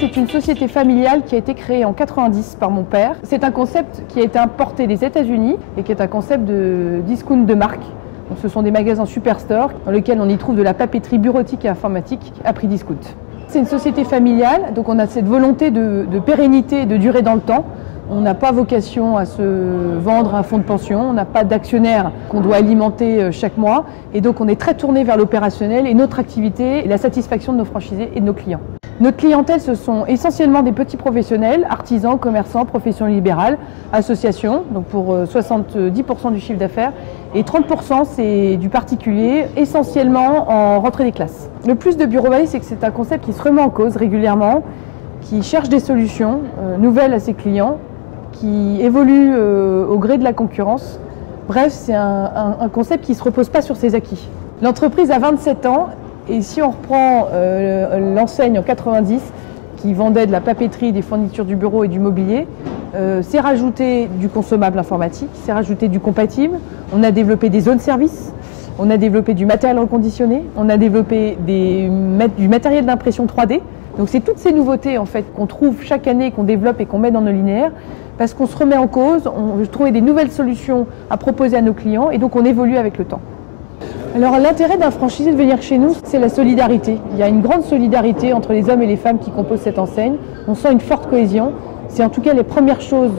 c'est une société familiale qui a été créée en 90 par mon père. C'est un concept qui a été importé des États-Unis et qui est un concept de discount de marque. Donc, ce sont des magasins superstore dans lesquels on y trouve de la papeterie bureautique et informatique à prix discount. C'est une société familiale, donc on a cette volonté de pérennité et de durer dans le temps. On n'a pas vocation à se vendre un fonds de pension, on n'a pas d'actionnaire qu'on doit alimenter chaque mois. Et donc on est très tourné vers l'opérationnel et notre activité et la satisfaction de nos franchisés et de nos clients. Notre clientèle, ce sont essentiellement des petits professionnels, artisans, commerçants, professions libérales, associations, donc pour 70% du chiffre d'affaires. Et 30% c'est du particulier, essentiellement en rentrée des classes. Le plus de Bureau Vallée, c'est que c'est un concept qui se remet en cause régulièrement, qui cherche des solutions nouvelles à ses clients, qui évolue au gré de la concurrence. Bref, c'est un concept qui ne se repose pas sur ses acquis. L'entreprise a 27 ans et si on reprend l'enseigne en 90 qui vendait de la papeterie, des fournitures du bureau et du mobilier, c'est rajouté du consommable informatique, c'est rajouté du compatible, on a développé des zones services, on a développé du matériel reconditionné, on a développé du matériel d'impression 3D. Donc c'est toutes ces nouveautés en fait qu'on trouve chaque année, qu'on développe et qu'on met dans nos linéaires parce qu'on se remet en cause, on veut trouver des nouvelles solutions à proposer à nos clients et donc on évolue avec le temps. Alors l'intérêt d'un franchisé de venir chez nous, c'est la solidarité. Il y a une grande solidarité entre les hommes et les femmes qui composent cette enseigne. On sent une forte cohésion. C'est en tout cas les premières choses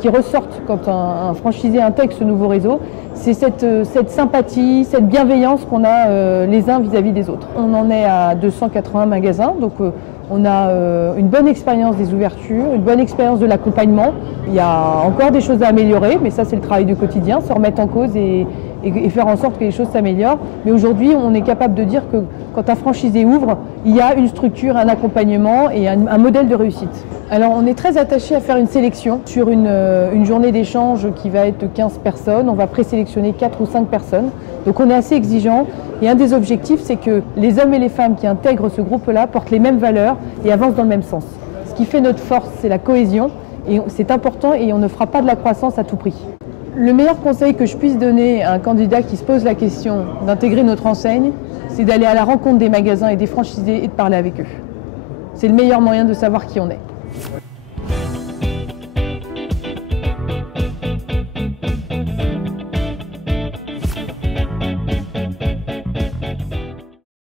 qui ressortent quand un franchisé intègre ce nouveau réseau. C'est cette sympathie, cette bienveillance qu'on a les uns vis-à-vis des autres. On en est à 280 magasins, donc on a une bonne expérience des ouvertures, une bonne expérience de l'accompagnement. Il y a encore des choses à améliorer, mais ça c'est le travail du quotidien, se remettre en cause et faire en sorte que les choses s'améliorent. Mais aujourd'hui, on est capable de dire que quand un franchisé ouvre, il y a une structure, un accompagnement et un modèle de réussite. Alors on est très attaché à faire une sélection sur une journée d'échange qui va être de 15 personnes. On va présélectionner 4 ou 5 personnes. Donc on est assez exigeant et un des objectifs, c'est que les hommes et les femmes qui intègrent ce groupe-là portent les mêmes valeurs et avancent dans le même sens. Ce qui fait notre force, c'est la cohésion et c'est important et on ne fera pas de la croissance à tout prix. Le meilleur conseil que je puisse donner à un candidat qui se pose la question d'intégrer notre enseigne, c'est d'aller à la rencontre des magasins et des franchisés et de parler avec eux. C'est le meilleur moyen de savoir qui on est.